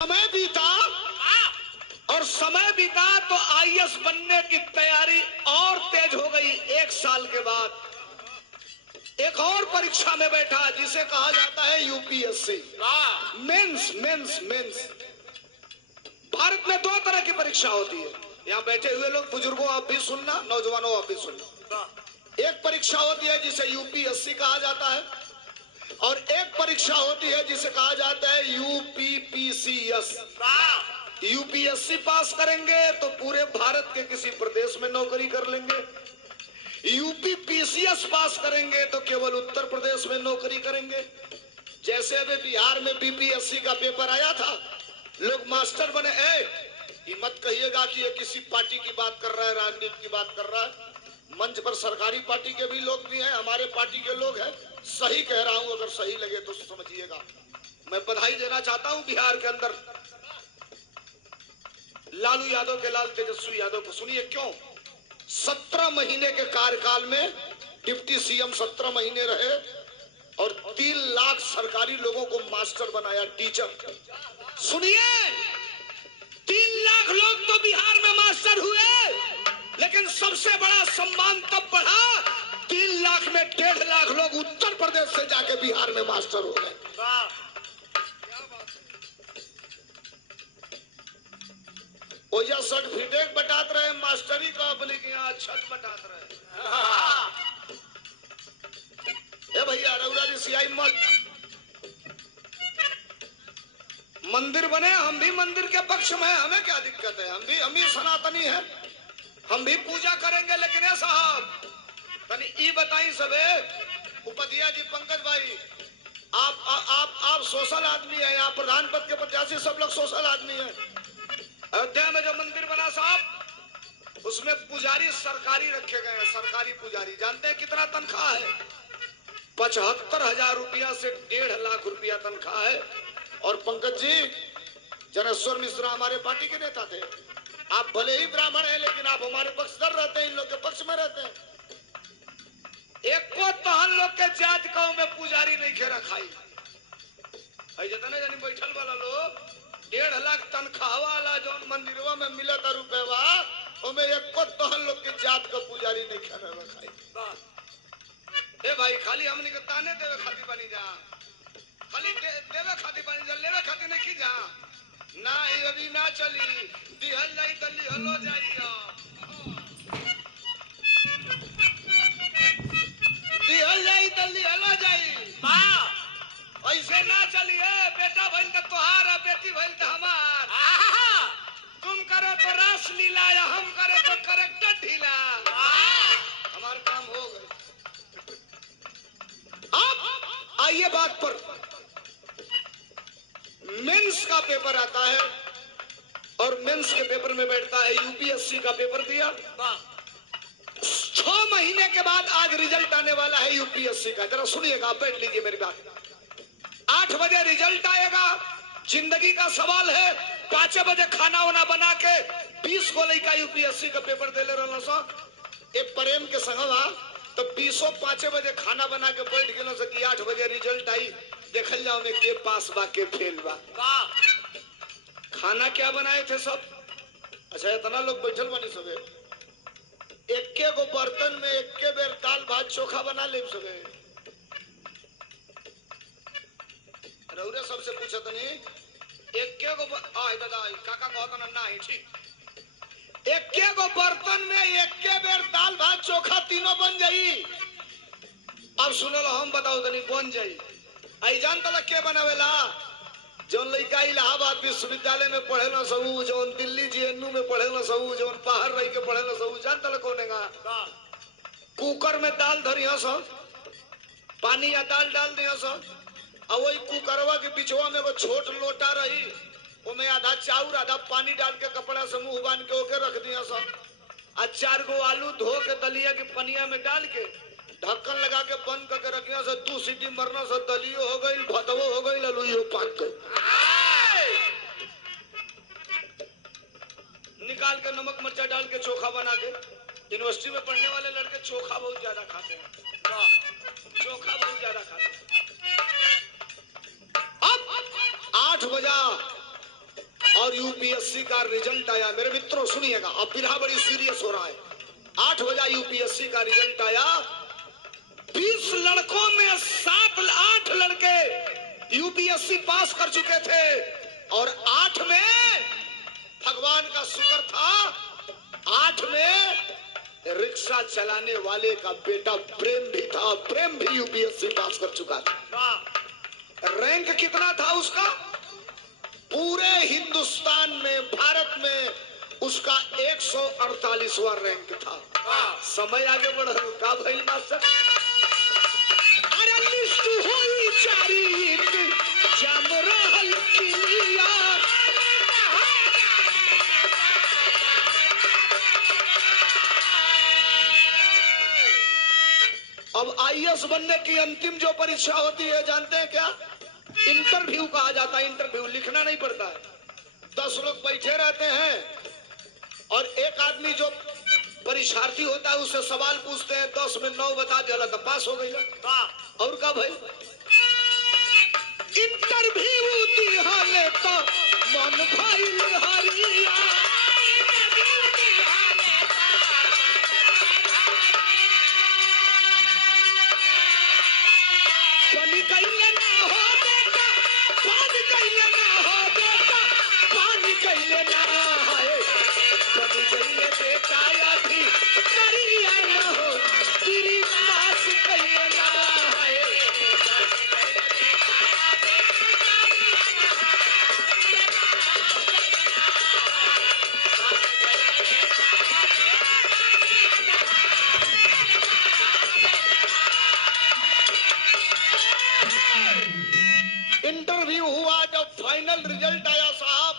समय बीता और समय बीता तो आईएएस बनने की तैयारी और तेज हो गई। एक साल के बाद एक और परीक्षा में बैठा जिसे कहा जाता है यूपीएससी मेंस। मेंस भारत में दो तरह की परीक्षा होती है। यहाँ बैठे हुए लोग बुजुर्गों आप भी सुनना, नौजवानों आप भी सुनना। एक परीक्षा होती है जिसे यूपीएससी कहा जाता है और एक परीक्षा होती है जिसे कहा जाता है यूपीपीसीएस। यूपीएससी पास करेंगे तो पूरे भारत के किसी प्रदेश में नौकरी कर लेंगे, यूपीपीसीएस पास करेंगे तो केवल उत्तर प्रदेश में नौकरी करेंगे। जैसे अभी बिहार में बीपीएससी का पेपर आया था, लोग मास्टर बने। ये मत कहिएगा कि ये किसी पार्टी की बात कर रहा है, राजनीति की बात कर रहा है। मंच पर सरकारी पार्टी के भी लोग भी हैं, हमारे पार्टी के लोग हैं। सही कह रहा हूं, अगर सही लगे तो समझिएगा। मैं बधाई देना चाहता हूं बिहार के अंदर लालू यादव के लाल तेजस्वी यादव को। सुनिए क्यों। 17 महीने के कार्यकाल में डिप्टी सीएम 17 महीने रहे और 3 लाख सरकारी लोगों को मास्टर बनाया, टीचर। सुनिए, 3 लाख लोग तो बिहार में मास्टर हुए, लेकिन सबसे बड़ा सम्मान तब बढ़ा 3 लाख में 1.5 लाख लोग उत्तर प्रदेश से जाके बिहार में मास्टर हो गए। ओजा सर्टिफिकेट बटात रहे मास्टरी का, अपने के यहाँ छत बटात रहे। ए भैया रउरा जी सियाई मत। मंदिर बने, हम भी मंदिर के पक्ष में, हमें क्या दिक्कत है। हम भी सनातनी हैं, हम भी पूजा करेंगे। लेकिन ए साहब तनी ई बताई सबे, उपदिया जी, पंकज भाई, आप सोशल आदमी है, आप प्रधान पद के प्रत्याशी, सब लोग सोशल आदमी है। अयोध्या में जो मंदिर बना साहब, उसमें पुजारी सरकारी रखे गए हैं। सरकारी पुजारी जानते हैं कितना तनख्वाह है? 75,000 रुपया से 1.5 लाख रुपया तनख्वाह है। और पंकज जी, जनेश्वर मिश्रा हमारे पार्टी के नेता थे। आप भले ही ब्राह्मण हैं, लेकिन आप हमारे पक्षधर रहते हैं, इन लोग के पक्ष में रहते हैं। एक को तहन लोग के जात गांव में पुजारी नहीं खेरा खाई। जितने जानी बैठल वाला लोग 1.5 लाख तनख्वाह वाला जो मंदिरवा में मिलता रुपया, उनमें एक को तहन लोग के जात का पुजारी नहीं खेरा खाई। ए भाई, खाली हमने के ताने देवे खाती बनी जा, खाली देवे खाती बनी जा, लेवे खाती नहीं की जा ना। अभी ना चली, दिहल जाई तो लिहलो जाई, दिहल जाई तो लिहलो जाई। ऐसे ना चलिए। बेटा भइल तो तोहार, बेटी भइल तो हमार। तुम करे तो रास लीला, या हम करे तो करेक्टर ढीला। हमारा काम हो गए। अब आइए बात पर। मेंस का पेपर आता है और मेंस के पेपर में बैठता है। यूपीएससी का पेपर दिया, 6 महीने के बाद आज रिजल्ट आने वाला है यूपीएससी का। जरा सुनिएगा, बैठ लीजिए मेरी बात। 8 बजे रिजल्ट आएगा। जिंदगी का सवाल है। 5 बजे खाना वाना बना के 20 को लड़का यूपीएससी का पेपर दे ले रहा सो। एक प्रेम के संगवा तो 20 5 बजे खाना बना के बैठ गए सो कि 8 बजे रिजल्ट आई, देखल जाओ में के पास बा के फेल बा। खाना क्या बनाए थे सब? अच्छा, इतना लोग बैठल बने सबे, एक गो बर्तन में एक बेर दाल भात चोखा बना ले सबे। रउरे सबसे पूछत नहीं, एक गो दादा काका कहत ना ही ठीक। एक गो बर्तन में एक बेर दाल भात चोखा तीनों बन जाई। अब सुनो लो, हम बताओ तनी बन जाई। आई जान तला के बनावेला? जो लड़का इलाहाबाद विश्वविद्यालय में पढ़ेला सबू, जो दिल्ली जेएनयू में पढ़ेला सबू, जो बाहर रह के पढ़ेला सबू, जान तला कौनेगा? कुकर में दाल धरिया सो, पानी या दाल डाल दिया सो, और वही कुकरवा के पिछवा में वो छोट लोटा रही, उसमें आधा चाउर आधा पानी डाल के कपड़ा से मुंह बांध के ओके रख दिया सो। और 4 गो आलू धो के दलिया के पनिया में डाल के ढक्कन लगा के बंद करके रखिया से 2 सीटी मरना से दलियो हो गई, भतवो हो गई, ललुइयो पाक गई। निकाल के नमक मिर्चा डाल के चोखा बना के। यूनिवर्सिटी में पढ़ने वाले लड़के चोखा बहुत ज्यादा खाते हैं, चोखा बहुत ज्यादा खाते हैं। अब 8 बजा और यूपीएससी का रिजल्ट आया। मेरे मित्रों सुनिएगा, अब बिना बड़ी सीरियस हो रहा है। 8 बजे यूपीएससी का रिजल्ट आया। 20 लड़कों में 8 लड़के यूपीएससी पास कर चुके थे और 8 में भगवान का शुक्र था, 8 में रिक्शा चलाने वाले का बेटा प्रेम भी था। प्रेम भी यूपीएससी पास कर चुका था। रैंक कितना था उसका? पूरे हिंदुस्तान में, भारत में उसका 148वां रैंक था। समय आगे बढ़ का भइल मास्टर। अरे लिस्ट होई जारी जम रहल किलिया। अब आईएएस बनने की अंतिम जो परीक्षा होती है जानते हैं क्या? इंटरव्यू कहा जाता है। इंटरव्यू लिखना नहीं पड़ता है। 10 लोग बैठे रहते हैं और एक आदमी जो परीक्षार्थी होता है उससे सवाल पूछते हैं, 10 में 9 बता दिया तो पास हो गई। और का भाई इंटरव्यू दिहाले तो मन भइल हरिया। पानी कइले ना हो बेटा, पानी कइले ना हो बेटा, पानी कइले ना है, पानी कइले बेटा अभी करिया ना हो, तेरी पास कइले ना है। इंटरव्यू हुआ, जब फाइनल रिजल्ट आया साहब,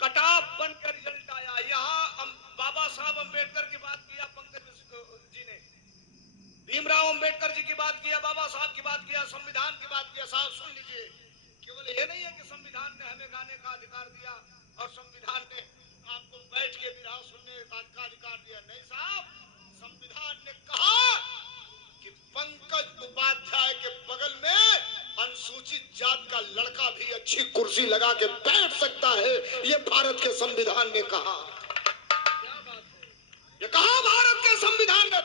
कट ऑफ बनकर रिजल्ट आया। यहाँ बाबा साहब अंबेडकर की बात किया पंकज जी ने, भीमराव अंबेडकर जी की बात किया, बाबा साहब की बात किया, संविधान की बात किया। साहब सुन लीजिए, केवल ये नहीं है कि संविधान ने हमें गाने का अधिकार दिया और संविधान ने आपको बैठ के विधान सुनने का अधिकार दिया। नहीं साहब, संविधान ने कहा कि पंकज उपाध्याय के बगल में अनुसूचित जात का लड़का भी अच्छी कुर्सी लगा के बैठ सकता है। ये भारत के संविधान ने कहा। ये कहा भारत के संविधान ने।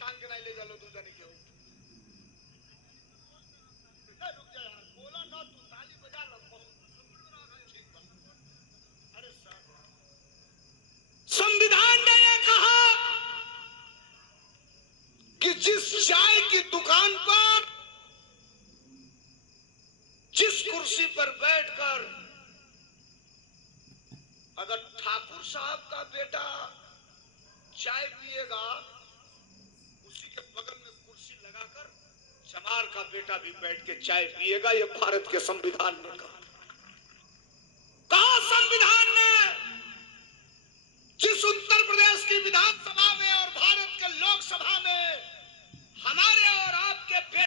टांग के नहीं ले चलो दूसरा नहीं क्यों? रुक जा यार, बोला ना तू, ताली बजा लो। अरे संविधान ने ये कहा कि जिस चाय की दुकान पर, जिस कुर्सी पर बैठकर अगर ठाकुर साहब का बेटा चाय पिएगा, उसी के बगल में कुर्सी लगाकर चमार का बेटा भी बैठ के चाय पिएगा। ये भारत के संविधान ने कहा। संविधान ने जिस उत्तर प्रदेश की विधानसभा में और भारत के लोकसभा में हमारे